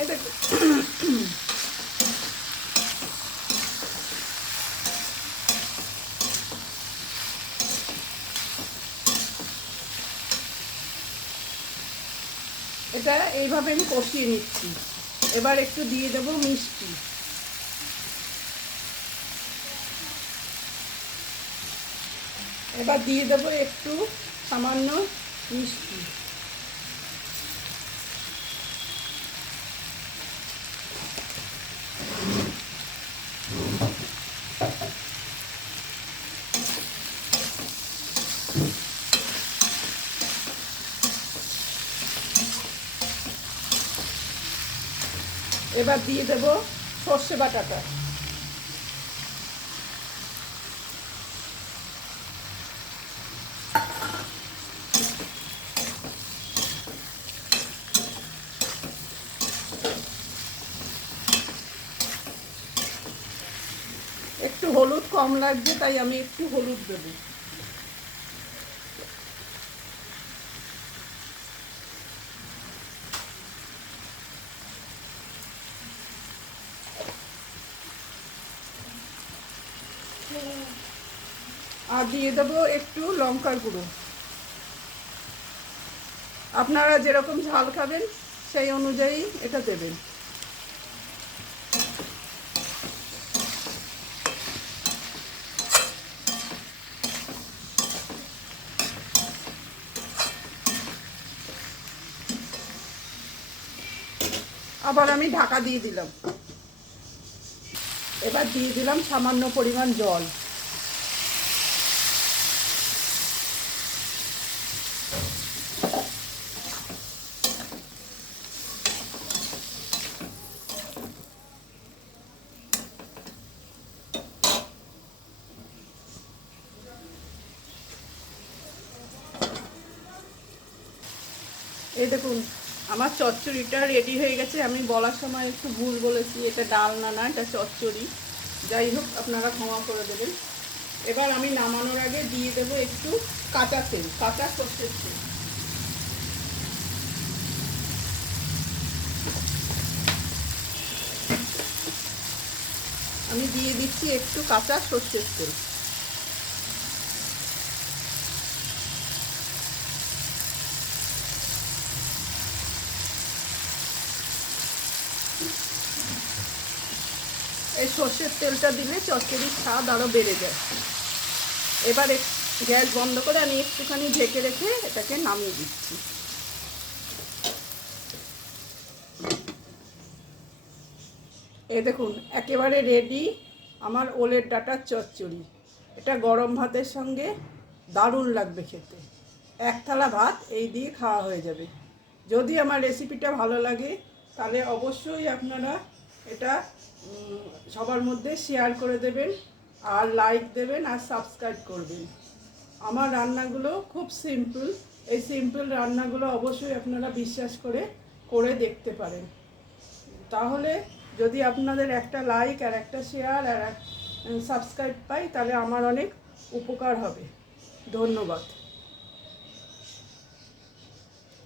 এই দেখো এটা এইভাবে আমি কষিয়ে নিচ্ছি। এবার একটু দিয়ে দেবো মিষ্টি। এবার দিয়ে দেবো একটু সামান্য মিষ্টি। এবার দিয়ে দেবো সর্ষে বাটাটা। একটু হলুদ কম লাগছে, তাই আমি একটু হলুদ দেবো। আর দিয়ে দেবো একটু লঙ্কার গুঁড়ো। আপনারা যেরকম ঝাল খাবেন সেই অনুযায়ী এটা দেবেন। আবার আমি ঢাকা দিয়ে দিলাম। এবার দিয়ে দিলাম সামান্য পরিমাণ জল। এই দেখুন আমার চচ্চড়িটা রেডি হয়ে গেছে। আমি বলার সময় একটু ভুল বলেছি, এটা ডালনা না, এটা চচ্চড়ি। যাই হোক, আপনারা ক্ষমা করে দেবেন। এবার আমি নামানোর আগে দিয়ে দেবো একটু কাঁচা তেল, কাঁচা সর্ষের তেল। আমি দিয়ে দিচ্ছি একটু কাঁচা সর্ষের তেল। এই সর্ষের তেলটা দিলে চচ্চড়ির স্বাদ আরও বেড়ে যায়। এবার গ্যাস বন্ধ করে আমি একটুখানি ঢেকে রেখে এটাকে নামিয়ে দিচ্ছি। এই দেখুন একেবারে রেডি আমার ওলের ডাঁটার চচ্চড়ি। এটা গরম ভাতের সঙ্গে দারুণ লাগবে খেতে। এক থালা ভাত এই দিয়ে খাওয়া হয়ে যাবে। যদি আমার রেসিপিটা ভালো লাগে তাহলে অবশ্যই আপনারা এটা সবার মধ্যে শেয়ার করে দেবেন, আর লাইক দেবেন, আর সাবস্ক্রাইব করবেন। আমার রান্নাগুলো খুব সিম্পল। এই সিম্পল রান্নাগুলো অবশ্যই আপনারা বিশ্বাস করে দেখতে পারেন। তাহলে যদি আপনাদের একটা লাইক আর একটা শেয়ার আর সাবস্ক্রাইব পাই তাহলে আমার অনেক উপকার হবে। ধন্যবাদ।